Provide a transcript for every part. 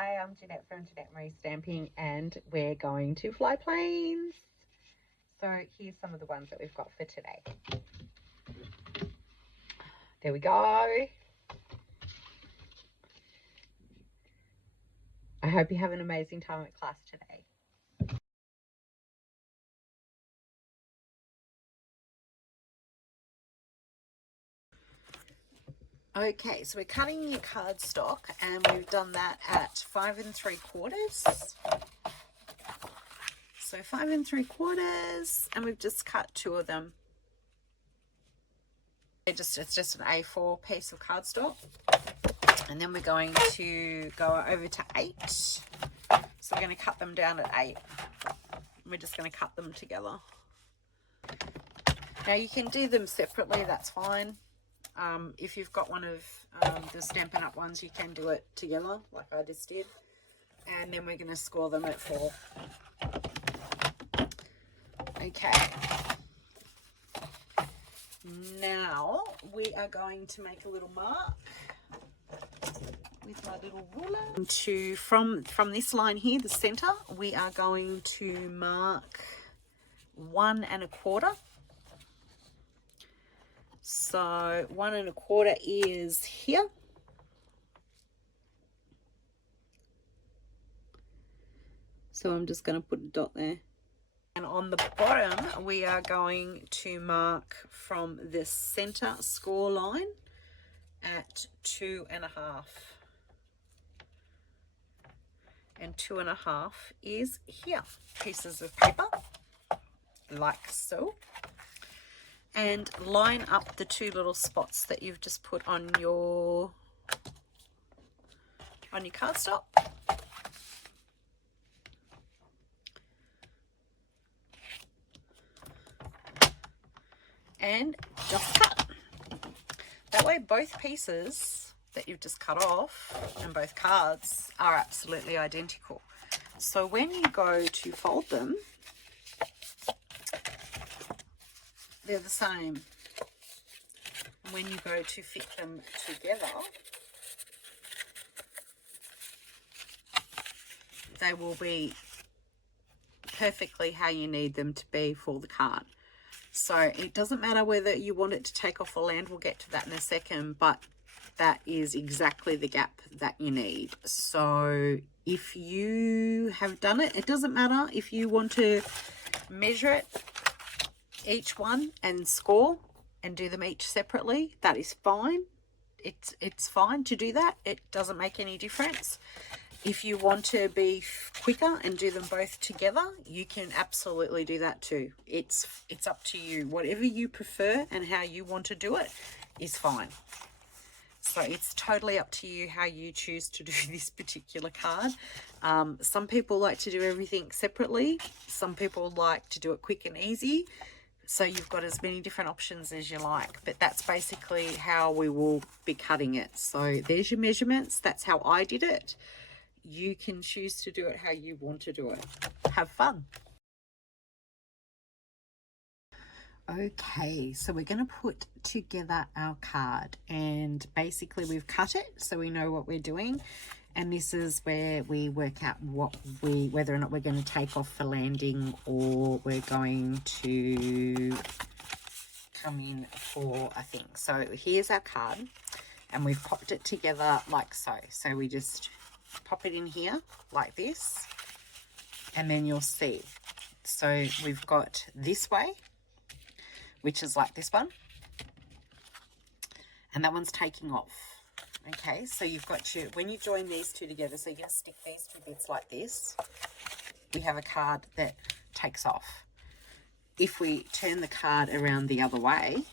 Hi, I'm Jeanette from Jeanette-Marie Stamping, and we're going to fly planes. So here's some of the ones that we've got for today. There we go. I hope you have an amazing time at class today. Okay, so we're cutting your cardstock, and we've done that at 5 3/4. So 5 3/4, and we've just cut 2 of them. It's just an A4 piece of cardstock, and then we're going to go over to 8. So we're going to cut them down at 8. We're just going to cut them together. Now you can do them separately, that's fine. If you've got one of the Stampin' Up ones, you can do it together like I just did. And then we're going to score them at 4. Okay. Now we are going to make a little mark with my little ruler. From this line here, the center, we are going to mark 1 1/4. So 1 1/4 is here. So I'm just going to put a dot there. And on the bottom, we are going to mark from the center score line at 2 1/2. And 2 1/2 is here. Pieces of paper, like so. And line up the 2 little spots that you've just put on your cardstock. And just cut. That way both pieces that you've just cut off and both cards are absolutely identical. So when you go to fold them, they're the same. When you go to fit them together, they will be perfectly how you need them to be for the card. So it doesn't matter whether you want it to take off or land, we'll get to that in a second, but that is exactly the gap that you need. So if you have done it, it doesn't matter if you want to measure it, each one, and score and do them each separately, that is fine. It's fine to do that. It doesn't make any difference. If you want to be quicker and do them both together, you can absolutely do that too. It's up to you. Whatever you prefer and how you want to do it is fine. So it's totally up to you how you choose to do this particular card. Some people like to do everything separately. Some people like to do it quick and easy. So you've got as many different options as you like, but that's basically how we will be cutting it. So there's your measurements. That's how I did it. You can choose to do it how you want to do it. Have fun. Okay, so we're going to put together our card, and basically we've cut it so we know what we're doing, and this is where we work out whether or not we're going to take off for landing or we're going to come in for a thing. So here's our card, and we've popped it together like so. So we just pop it in here like this, and then you'll see. So we've got this way, which is like this one, and that one's taking off. Okay, so you've got to, when you join these 2 together, so you're going to stick these 2 bits like this, we have a card that takes off. If we turn the card around the other way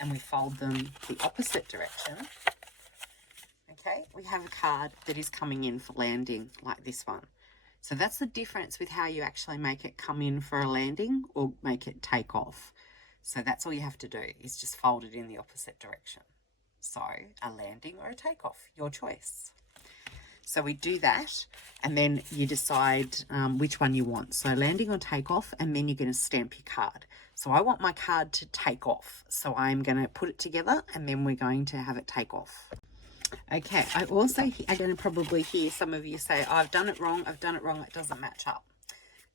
and we fold them the opposite direction, okay, we have a card that is coming in for landing like this one. So that's the difference with how you actually make it come in for a landing or make it take off. So that's all you have to do, is just fold it in the opposite direction. So a landing or a takeoff, your choice. So we do that, and then you decide which one you want. So landing or takeoff, and then you're going to stamp your card. So I want my card to take off. So I'm going to put it together, and then we're going to have it take off. Okay, I also are going to probably hear some of you say, oh, I've done it wrong, it doesn't match up.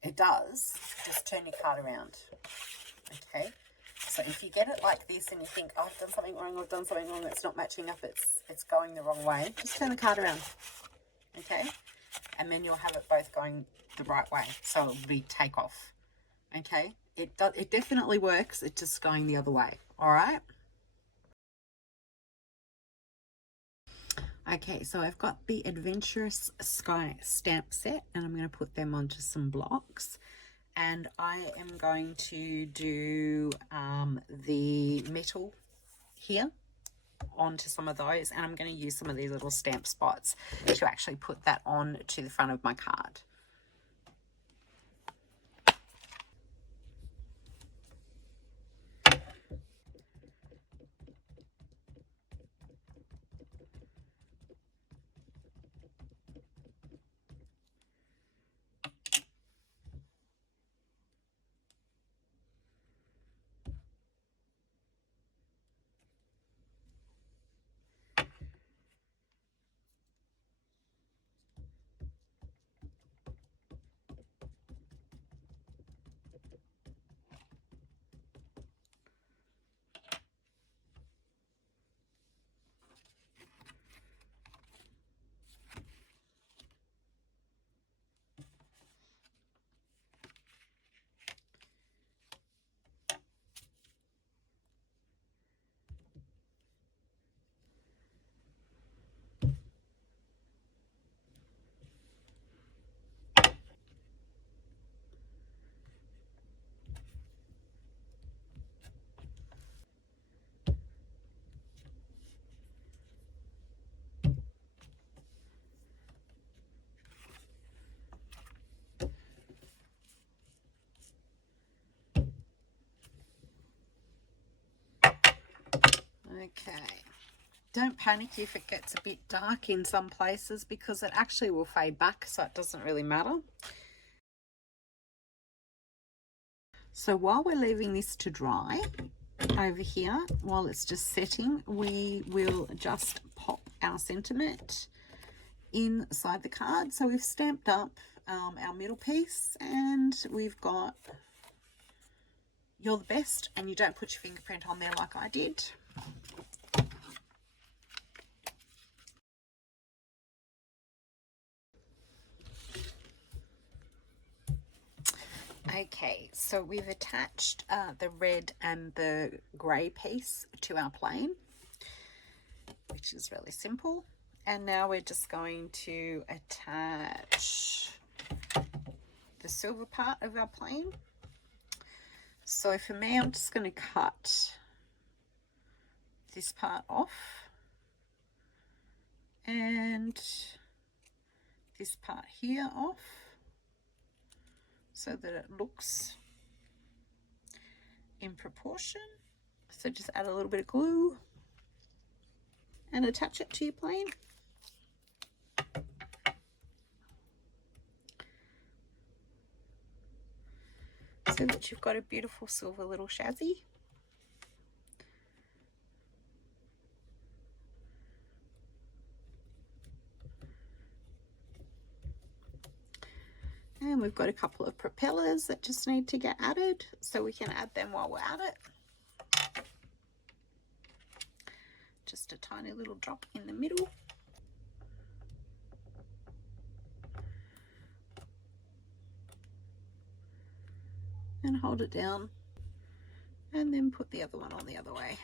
It does. Just turn your card around. Okay, so if you get it like this and you think, oh, I've done something wrong, it's not matching up, it's going the wrong way, just turn the card around. Okay, and then you'll have it both going the right way, so it'll be take off. Okay, it definitely works, it's just going the other way. All right. Okay, so I've got the Adventurous Sky stamp set, and I'm going to put them onto some blocks, and I am going to do the metal here onto some of those, and I'm going to use some of these little stamp spots to actually put that on to the front of my card. Okay, don't panic if it gets a bit dark in some places, because it actually will fade back, so it doesn't really matter. So while we're leaving this to dry over here, while it's just setting, we will just pop our sentiment inside the card. So we've stamped up our middle piece, and we've got "You're the best," and you don't put your fingerprint on there like I did. Okay, so we've attached the red and the grey piece to our plane, which is really simple. And now we're just going to attach the silver part of our plane. So for me, I'm just going to cut this part off and this part here off, so that it looks in proportion. So just add a little bit of glue and attach it to your plane. So that you've got a beautiful silver little chassis. And we've got a couple of propellers that just need to get added, so we can add them while we're at it. Just a tiny little drop in the middle. And hold it down, and then put the other one on the other way.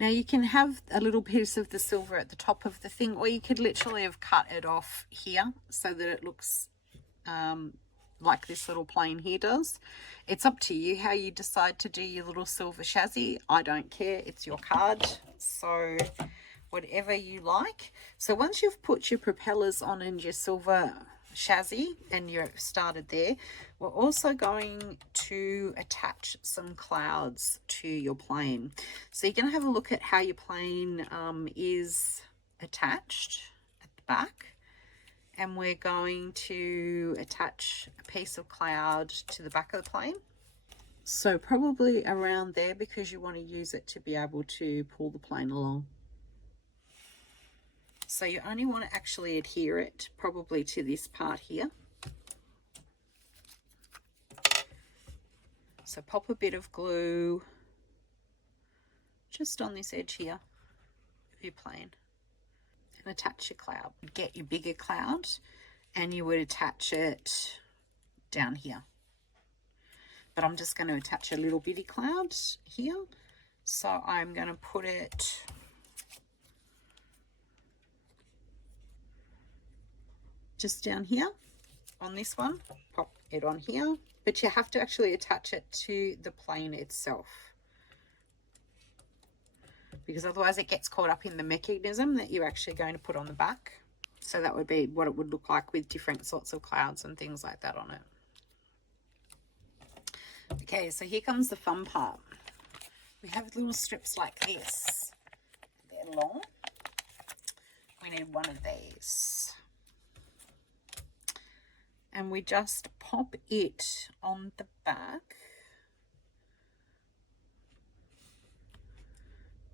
Now you can have a little piece of the silver at the top of the thing, or you could literally have cut it off here so that it looks like this little plane here does. It's up to you how you decide to do your little silver chassis. I don't care, it's your card, so whatever you like. So once you've put your propellers on and your silver chassis and you're started there, we're also going to attach some clouds to your plane. So you're going to have a look at how your plane is attached at the back, and we're going to attach a piece of cloud to the back of the plane. So probably around there, because you want to use it to be able to pull the plane along. So you only want to actually adhere it probably to this part here. So pop a bit of glue just on this edge here of your plane and attach your cloud. Get your bigger cloud and you would attach it down here. But I'm just going to attach a little bitty cloud here. So I'm going to put it just down here on this one. Pop it on here. But you have to actually attach it to the plane itself, because otherwise it gets caught up in the mechanism that you're actually going to put on the back. So that would be what it would look like with different sorts of clouds and things like that on it. Okay, so here comes the fun part. We have little strips like this. They're long. We need one of these. And we just pop it on the back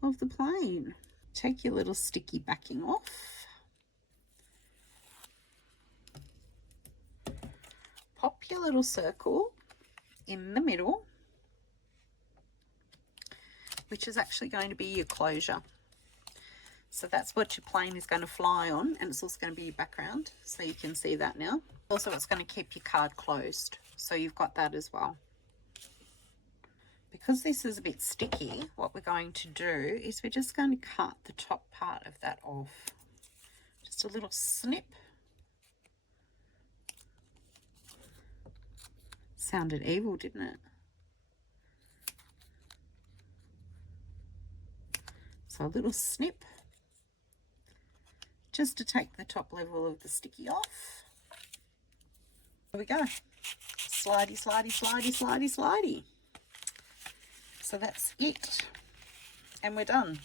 of the plane. Take your little sticky backing off. Pop your little circle in the middle, which is actually going to be your closure. So that's what your plane is going to fly on, and it's also going to be your background, so you can see that now. Also, it's going to keep your card closed, so you've got that as well. Because this is a bit sticky, what we're going to do is we're just going to cut the top part of that off. Just a little snip. Sounded evil, didn't it? So a little snip, just to take the top level of the sticky off. There we go. Slidey, slidey, slidey, slidey, slidey. So that's it. And we're done.